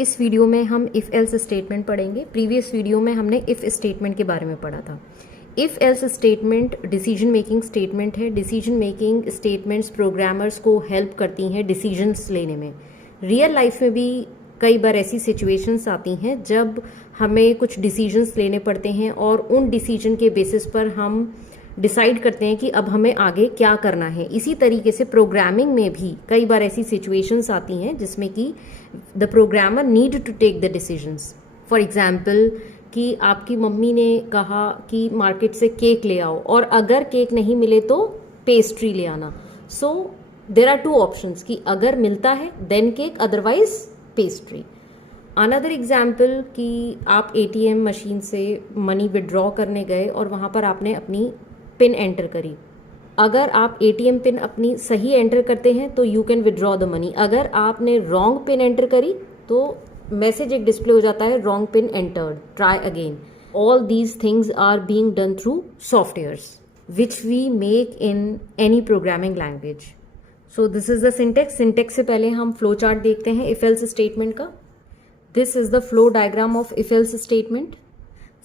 इस वीडियो में हम इफ़ एल्स स्टेटमेंट पढ़ेंगे। प्रीवियस वीडियो में हमने इफ़ स्टेटमेंट के बारे में पढ़ा था। If else statement decision making statement है। डिसीजन मेकिंग स्टेटमेंट्स प्रोग्रामर्स को हेल्प करती हैं डिसीजंस लेने में। रियल लाइफ में भी कई बार ऐसी सिचुएशंस आती हैं जब हमें कुछ डिसीजंस लेने पड़ते हैं और उन डिसीजन के बेसिस पर हम डिसाइड करते हैं कि अब हमें आगे क्या करना है। इसी तरीके से प्रोग्रामिंग में भी कई बार ऐसी सिचुएशंस आती हैं जिसमें कि the programmer need to take the decisions. For example कि आपकी मम्मी ने कहा कि मार्केट से केक ले आओ और अगर केक नहीं मिले तो पेस्ट्री ले आना। So there are two options कि अगर मिलता है then cake, otherwise pastry. Another example कि आप एटीएम मशीन से मनी विड्रॉ करने गए और वहाँ पर आपने अपनी पिन एंटर करी। अगर आप एटीएम पिन अपनी सही एंटर करते हैं तो you can withdraw the money. अगर आपने रॉन्ग पिन एंटर करी तो मैसेज एक डिस्प्ले हो जाता है, wrong pin entered, try again. All these things are being done through softwares which we make in any programming language. So this is the syntax. Syntax से पहले हम flow chart देखते हैं इफ एल्स स्टेटमेंट का। This is the flow diagram of if else statement.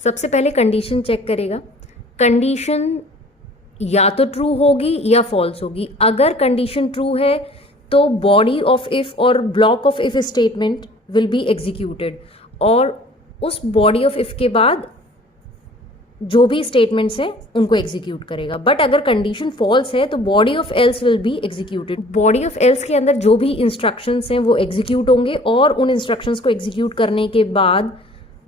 सबसे पहले condition check करेगा। Condition या तो ट्रू होगी या फॉल्स होगी। अगर कंडीशन ट्रू है तो बॉडी ऑफ इफ और block of if statement will be executed और उस बॉडी ऑफ इफ के बाद जो भी स्टेटमेंट्स हैं उनको एग्जीक्यूट करेगा। बट अगर कंडीशन फॉल्स है तो body of else will be executed. Body of else के अंदर जो भी इंस्ट्रक्शंस हैं वो एग्जीक्यूट होंगे और उन इंस्ट्रक्शंस को एग्जीक्यूट करने के बाद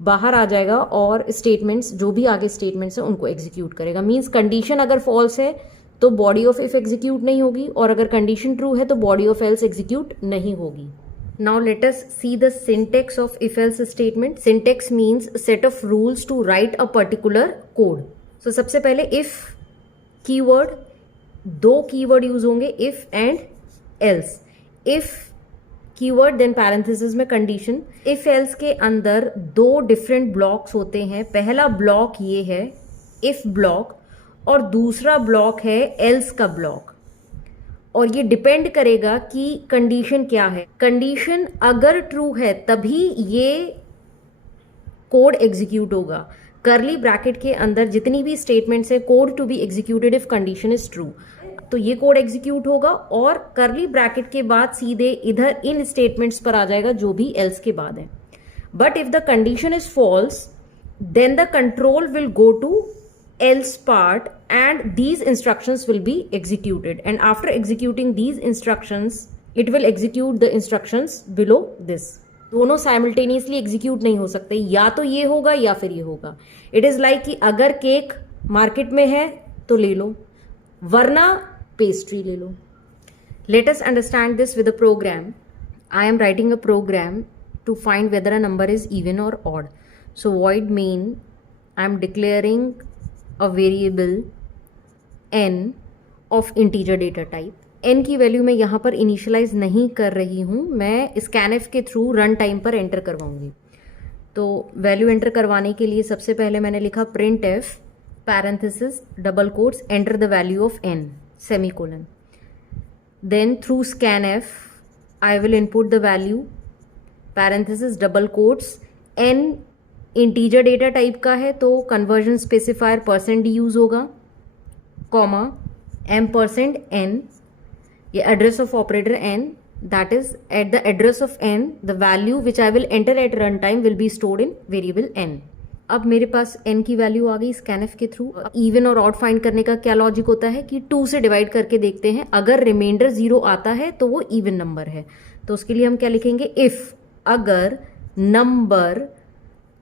बाहर आ जाएगा और स्टेटमेंट्स, जो भी आगे स्टेटमेंट्स हैं उनको एग्जीक्यूट करेगा। मींस कंडीशन अगर फॉल्स है तो बॉडी ऑफ इफ एग्जीक्यूट नहीं होगी और अगर कंडीशन ट्रू है तो बॉडी ऑफ एल्स एग्जीक्यूट नहीं होगी। Now let us see the syntax of if else statement. Syntax means set of rules to write a particular code. So सबसे पहले इफ कीवर्ड, दो कीवर्ड यूज होंगे, if and else. If keyword then parenthesis में condition. If else के अंदर दो different blocks होते हैं। पहला ब्लॉक ये है इफ ब्लॉक और दूसरा ब्लॉक है एल्स का ब्लॉक और ये डिपेंड करेगा कि कंडीशन क्या है। कंडीशन अगर ट्रू है तभी ये कोड एग्जीक्यूट होगा। करली ब्रैकेट के अंदर जितनी भी स्टेटमेंट्स है, code to be executed if condition is true, तो ये कोड एग्जीक्यूट होगा और करली ब्रैकेट के बाद सीधे इधर इन स्टेटमेंट्स पर आ जाएगा जो भी एल्स के बाद है। But if the condition is false then the control will go to else part and these instructions will be executed and after executing these instructions it will execute the instructions below this। दोनों simultaneously execute नहीं हो सकते, या तो ये होगा या फिर ये होगा। it is like कि अगर केक मार्केट में है तो ले लो वरना पेस्ट्री ले लो। let us understand this with a program। I am writing a program to find whether a number is even or odd। so void main I am declaring a variable n of integer data type। n की value मैं यहाँ पर initialise नहीं कर रही हूँ, मैं scanf के थ्रू रन टाइम पर एंटर करवाऊंगी। तो वैल्यू एंटर करवाने के लिए सबसे पहले मैंने लिखा printf parenthesis double quotes enter the value of n semicolon. Then through scanf I will input the value parenthesis double quotes n integer data type का है तो कन्वर्जन स्पेसिफायर %d यूज होगा, कॉमा m%n, ये address of operator n, that is at the address of n the value which I will enter at run time will be stored in variable n। अब मेरे पास n की value आ गई scanf के through. Even और odd find करने का क्या logic होता है कि 2 से डिवाइड करके देखते हैं, अगर रिमाइंडर 0 आता है तो वो इवन नंबर है। तो उसके लिए हम क्या लिखेंगे, इफ अगर नंबर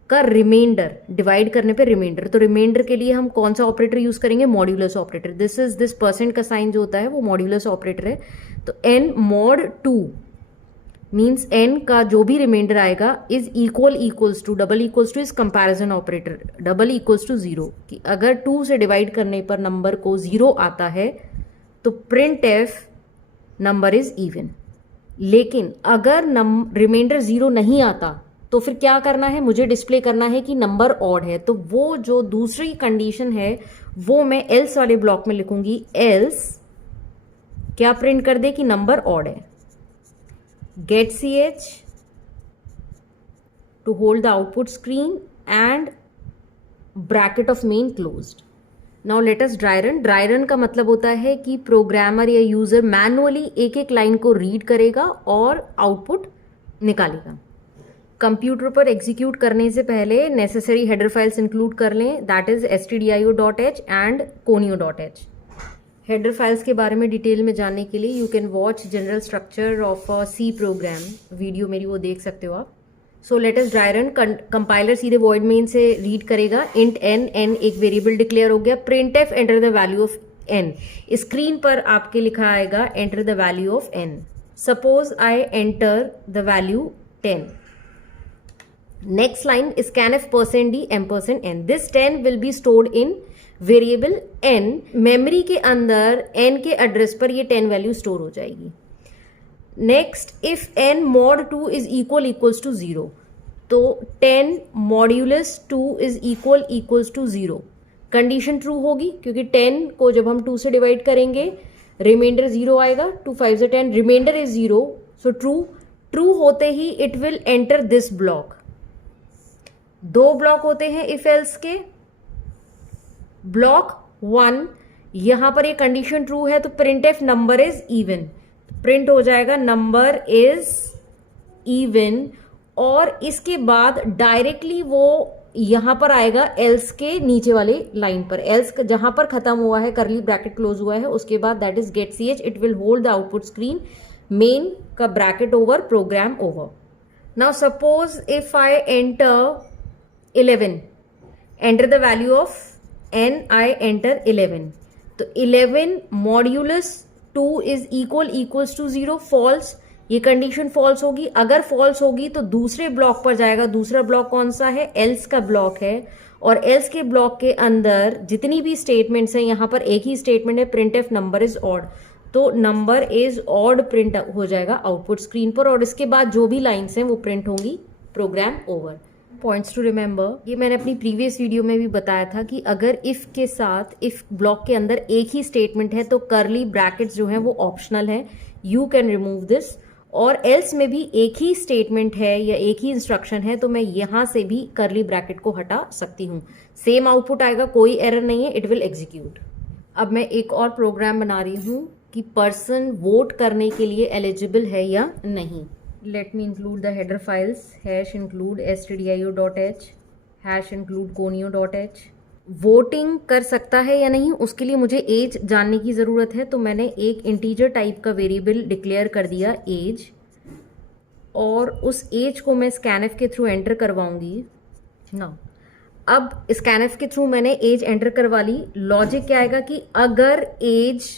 का रिमाइंडर डिवाइड करने पे रिमाइंडर, तो रिमाइंडर के लिए हम कौन सा ऑपरेटर यूज करेंगे, मॉड्यूलस ऑपरेटर। दिस परसेंट का साइन जो होता है वो मॉड्यूलस ऑपरेटर है। तो n mod 2 मींस n का जो भी रिमाइंडर आएगा is equals to, double equals to is comparison operator, double equals to 0 कि अगर 2 से डिवाइड करने पर नंबर को 0 आता है तो printf नंबर इज इवन। लेकिन अगर रिमाइंडर 0 नहीं आता तो फिर क्या करना है, मुझे डिस्प्ले करना है कि नंबर ऑड है। तो वो जो दूसरी कंडीशन है वो मैं एल्स वाले ब्लॉक में लिखूंगी, एल्स क्या प्रिंट कर दे कि नंबर ऑड है। Get ch to hold the output screen and bracket of main closed. Now let us dry run. Dry run का मतलब होता है कि प्रोग्रामर या यूजर मैनुअली एक एक लाइन को रीड करेगा और आउटपुट निकालेगा. कंप्यूटर पर एग्जीक्यूट करने से पहले नेसेसरी हेडर फाइल्स इंक्लूड कर लें, that is stdio.h and conio.h. Header files के बारे में डिटेल में जानने के लिए you can watch general structure of C program, video मेरी वो देख सकते हो आप. So let us dry run. Compiler सीधे वॉइड मेन से रीड करेगा. इंट एन, एन एक वेरिएबल डिक्लेयर हो गया. Print f enter the value of n. Screen पर आपके लिखा आएगा enter the value of N. Suppose I enter the value 10. Next line is scanf %d %n. This 10 will be stored in variable n. Memory के अंदर n के address पर ये 10 value store हो जाएगी. Next, if n mod 2 is equals to 0, तो 10 modulus 2 is equals to 0. Condition true होगी क्योंकि 10 को जब हम 2 से डिवाइड करेंगे रिमाइंडर 0 आएगा. 2 5 10, रिमाइंडर इज 0, सो ट्रू होते ही it will enter this block. 2 block होते हैं इफ एल्स के. ब्लॉक 1, यहां पर ये कंडीशन ट्रू है तो print F number is even. Print हो जाएगा नंबर इज इवन, और इसके बाद डायरेक्टली वो यहां पर आएगा एल्स के नीचे वाले लाइन पर. एल्स जहां पर खत्म हुआ है, करली ब्रैकेट क्लोज हुआ है, उसके बाद that is get ch. It will hold the output screen, main का bracket over, program over. Now suppose if I enter 11, enter the value of n, I enter 11. तो 11 modulus 2 is equals to 0, false. ये condition false होगी. अगर false होगी तो दूसरे block पर जाएगा. दूसरा ब्लॉक कौन सा है? else का ब्लॉक है. और else के ब्लॉक के अंदर जितनी भी स्टेटमेंट्स हैं, यहाँ पर एक ही स्टेटमेंट है, print F number is odd, तो नंबर इज ऑड प्रिंट हो जाएगा आउटपुट स्क्रीन पर, और इसके बाद जो भी लाइन्स हैं वो प्रिंट होंगी. Program over. Points to remember, ये मैंने अपनी प्रीवियस वीडियो में भी बताया था कि अगर इफ के साथ इफ ब्लॉक के अंदर एक ही स्टेटमेंट है तो करली ब्रैकेट्स जो है वो ऑप्शनल है, यू कैन रिमूव दिस. और एल्स में भी एक ही स्टेटमेंट है या एक ही इंस्ट्रक्शन है तो मैं यहां से भी करली ब्रैकेट को हटा सकती हूँ. सेम आउटपुट आएगा, कोई एरर नहीं है, इट विल एग्जीक्यूट. अब मैं एक और प्रोग्राम बना रही हूँ कि पर्सन वोट करने के लिए एलिजिबल है या नहीं. Let me include the header files, #include stdio.h, #include conio.h. Voting कर सकता है या नहीं उसके लिए मुझे एज जानने की ज़रूरत है, तो मैंने एक इंटीजर टाइप का वेरिएबल डिक्लेयर कर दिया एज, और उस एज को मैं स्कैनफ के थ्रू एंटर करवाऊंगी ना. अब स्कैनफ के थ्रू मैंने एज एंटर करवा ली. लॉजिक क्या आएगा कि अगर एज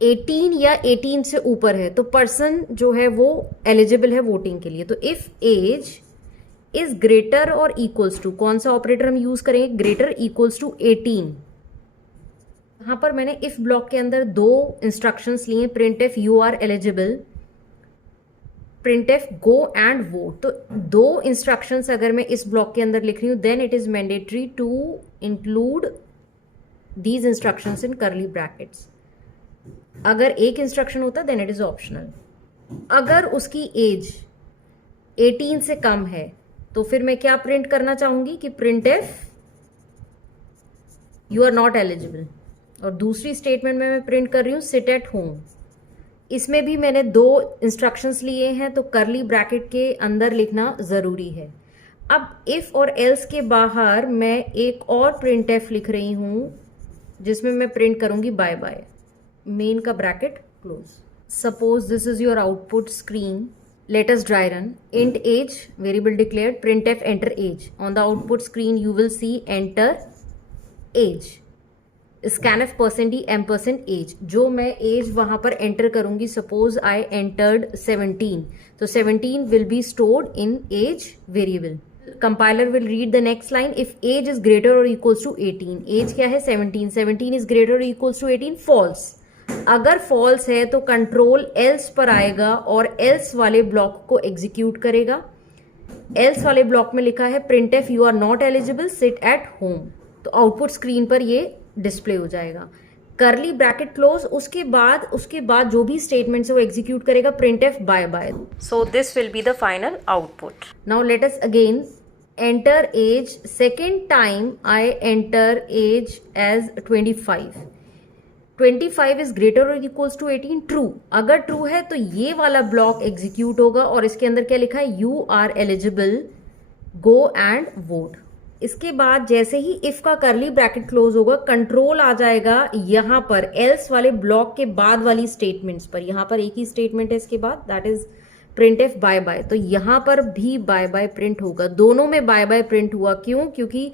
18 या 18 से ऊपर है तो पर्सन जो है वो एलिजिबल है वोटिंग के लिए. तो इफ एज इज ग्रेटर और इक्वल्स टू, कौन सा ऑपरेटर हम यूज करेंगे? Greater equals to 18. यहां पर मैंने इफ ब्लॉक के अंदर 2 इंस्ट्रक्शंस लिए, print f you are eligible, print f go and vote. तो 2 इंस्ट्रक्शंस अगर मैं इस ब्लॉक के अंदर लिख रही हूं, then it is mandatory to include these instructions in curly brackets. अगर एक इंस्ट्रक्शन होता देन इट इज ऑप्शनल. अगर उसकी एज 18 से कम है तो फिर मैं क्या प्रिंट करना चाहूंगी कि print f you are not eligible. और दूसरी स्टेटमेंट में मैं प्रिंट कर रही हूं सिट एट होम. इसमें भी मैंने 2 इंस्ट्रक्शंस लिए हैं तो करली ब्रैकेट के अंदर लिखना जरूरी है. अब इफ और एल्स के बाहर मैं एक और प्रिंट एफ लिख रही हूं जिसमें मैं प्रिंट करूंगी बाय बाय, मेन का bracket close. Suppose this is your output screen. Let us dry run. Int age variable declared, print f enter age. On the output screen you will see enter age. Scanf %d %age. जो मैं as वहां पर enter करूंगी, suppose I entered 17, तो 17 will be stored in age variable. Compiler will read the next line. If age is greater और equals to 18, age क्या है? 17. 17 is greater और इक्वल्स टू 18, फॉल्स. अगर फॉल्स है तो कंट्रोल एल्स पर आएगा और एल्स वाले ब्लॉक को एग्जीक्यूट करेगा. एल्स वाले ब्लॉक में लिखा है print f you are not eligible, sit at home. तो आउटपुट स्क्रीन पर ये डिस्प्ले हो जाएगा. करली ब्रैकेट क्लोज, उसके बाद जो भी स्टेटमेंट्स है वो एग्जीक्यूट करेगा printf bye bye. So this will be the final output. Now let us again enter age. Second time I enter age as 25. 25 is greater or equals to 18. True. अगर true है तो ये वाला block execute होगा और इसके अंदर क्या लिखा है, you are eligible, go and vote. इसके बाद जैसे ही इफ का करली ब्रैकेट क्लोज होगा, कंट्रोल आ जाएगा यहां पर एल्स वाले ब्लॉक के बाद वाली स्टेटमेंट्स पर. यहां पर एक ही स्टेटमेंट है इसके बाद, that is printf bye bye. तो यहां पर भी बाय बाय प्रिंट होगा. दोनों में बाय बाय प्रिंट हुआ. क्यों? क्योंकि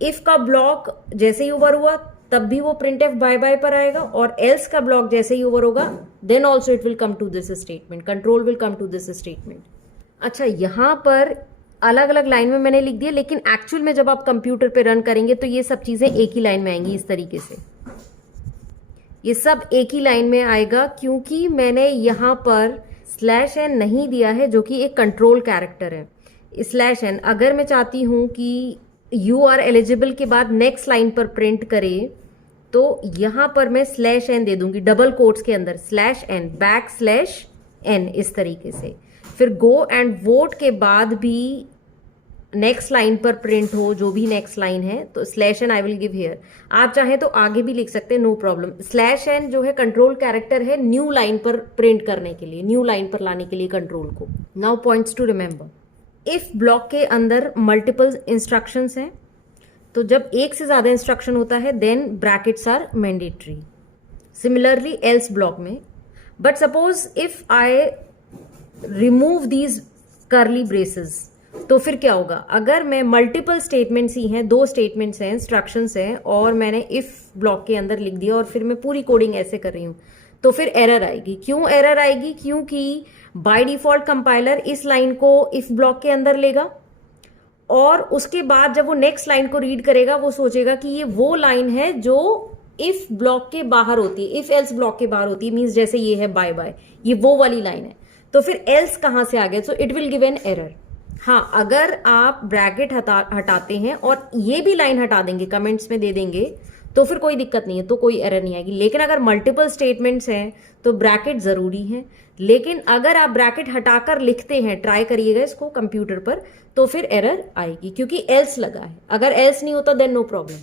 इफ का ब्लॉक जैसे ही ओवर हुआ तब भी वो printf बाय बाय पर आएगा, और एल्स का ब्लॉक जैसे ही ओवर होगा then also it will come to this statement, control will come to this statement. अच्छा, यहां पर अलग अलग लाइन में मैंने लिख दिया, लेकिन एक्चुअल में जब आप कंप्यूटर पे रन करेंगे तो ये सब चीजें एक ही लाइन में आएंगी. इस तरीके से ये सब एक ही लाइन में आएगा, क्योंकि मैंने यहां पर /n नहीं दिया है जो कि एक कंट्रोल कैरेक्टर है. /n अगर मैं चाहती हूं कि यू आर एलिजिबल के बाद नेक्स्ट लाइन पर प्रिंट करे तो यहां पर मैं /n दे दूंगी डबल कोट्स के अंदर, /n इस तरीके से. फिर गो एंड वोट के बाद भी नेक्स्ट लाइन पर प्रिंट हो जो भी नेक्स्ट लाइन है, तो /n I will give here. आप चाहें तो आगे भी लिख सकते हैं, नो प्रॉब्लम. /n जो है कंट्रोल कैरेक्टर है न्यू लाइन पर प्रिंट करने के लिए, न्यू लाइन पर लाने के लिए कंट्रोल को. Now points to remember. If block के अंदर मल्टीपल इंस्ट्रक्शंस हैं, तो जब एक से ज्यादा इंस्ट्रक्शन होता है then brackets are mandatory. Similarly else block में. But suppose if I remove these curly braces, तो फिर क्या होगा? अगर मैं मल्टीपल स्टेटमेंट्स ही हैं, 2 स्टेटमेंट्स हैं, इंस्ट्रक्शंस हैं, और मैंने इफ ब्लॉक के अंदर लिख दिया और फिर मैं पूरी कोडिंग ऐसे कर रही हूं, तो फिर एरर आएगी. क्यों एरर आएगी? क्योंकि बाय डिफॉल्ट कंपाइलर इस लाइन को इफ ब्लॉक के अंदर लेगा और उसके बाद जब वो नेक्स्ट लाइन को रीड करेगा वो सोचेगा कि ये वो लाइन है जो इफ ब्लॉक के बाहर होती है, इफ एल्स ब्लॉक के बाहर होती है. मीन्स जैसे ये है बाय बाय, ये वो वाली लाइन है, तो फिर एल्स कहां से आ गए? So it will give an error. हाँ, अगर आप ब्रैकेट हटाते हैं और ये भी लाइन हटा देंगे, कमेंट्स में दे देंगे, तो फिर कोई दिक्कत नहीं है, तो कोई एरर नहीं आएगी. लेकिन अगर मल्टीपल स्टेटमेंट्स हैं तो ब्रैकेट जरूरी है. लेकिन अगर आप ब्रैकेट हटाकर लिखते हैं, ट्राई करिएगा इसको कंप्यूटर पर, तो फिर एरर आएगी क्योंकि एल्स लगा है. अगर एल्स नहीं होता then no problem.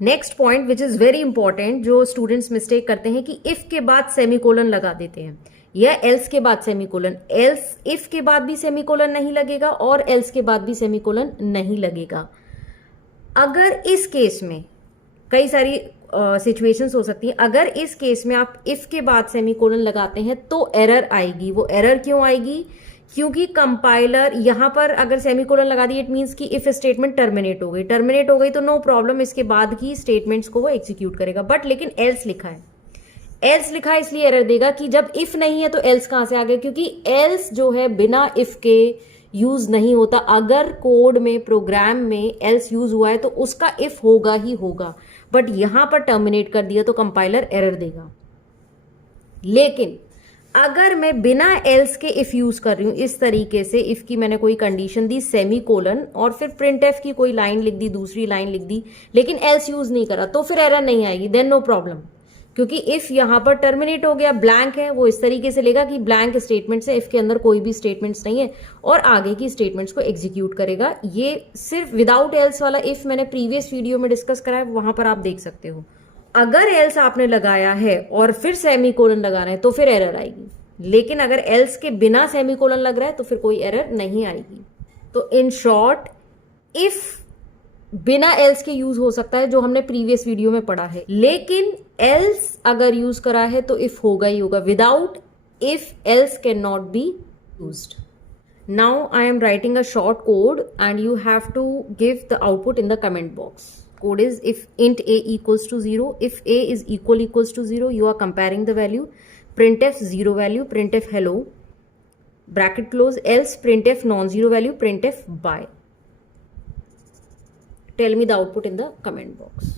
Next point which is very important, जो स्टूडेंट्स मिस्टेक करते हैं कि इफ के बाद सेमीकोलन लगा देते हैं या एल्स के बाद सेमीकोलन. एल्स इफ के बाद भी सेमीकोलन नहीं लगेगा और एल्स के बाद भी सेमीकोलन नहीं लगेगा. अगर इस केस में कई सारी सिचुएशंस हो सकती हैं, अगर इस केस में आप इफ के बाद सेमीकोलन लगाते हैं तो एरर आएगी. वो एरर क्यों आएगी? क्योंकि कंपाइलर यहां पर अगर सेमीकोलन लगा दी इट मींस कि इफ स्टेटमेंट टर्मिनेट हो गई तो नो प्रॉब्लम, इसके बाद की स्टेटमेंट्स को वो एग्जीक्यूट करेगा. बट लेकिन एल्स लिखा है, एल्स लिखा है इसलिए एरर देगा कि जब इफ नहीं है तो एल्स कहां से आ गया? क्योंकि एल्स जो है बिना इफ के यूज नहीं होता. अगर कोड में, प्रोग्राम में एल्स यूज हुआ है तो उसका इफ होगा ही होगा. बट यहां पर टर्मिनेट कर दिया तो कंपाइलर एरर देगा. लेकिन अगर मैं बिना एल्स के इफ यूज कर रही हूं, इस तरीके से इफ की मैंने कोई कंडीशन दी, सेमीकोलन, और फिर printf की कोई लाइन लिख दी, दूसरी लाइन लिख दी, लेकिन एल्स यूज नहीं करा, तो फिर एरर नहीं आएगी. देन नो प्रॉब्लम, क्योंकि इफ यहां पर टर्मिनेट हो गया, ब्लैंक है, वो इस तरीके से लेगा कि ब्लैंक स्टेटमेंट से इफ के अंदर कोई भी स्टेटमेंट्स नहीं है और आगे की स्टेटमेंट्स को एग्जीक्यूट करेगा. ये सिर्फ विदाउट एल्स वाला इफ मैंने प्रीवियस वीडियो में डिस्कस करा है, वहां पर आप देख सकते हो. अगर एल्स आपने लगाया है और फिर सेमीकोलन लगाना है तो फिर एरर आएगी. लेकिन अगर एल्स के बिना सेमीकोलन लग रहा है तो फिर कोई एरर नहीं आएगी. तो इन शॉर्ट, इफ बिना एल्स के यूज हो सकता है जो हमने प्रीवियस वीडियो में पढ़ा है, लेकिन एल्स अगर यूज करा है तो इफ होगा ही होगा. Without if else can not be used. Now I am writing a short code and you have to give the output in the comment box. Code is if int a equals to 0, if a is equals to 0, you are comparing the value, printf 0 value, printf hello, bracket close, else printf non-zero value, printf by. Tell me the output in the comment box.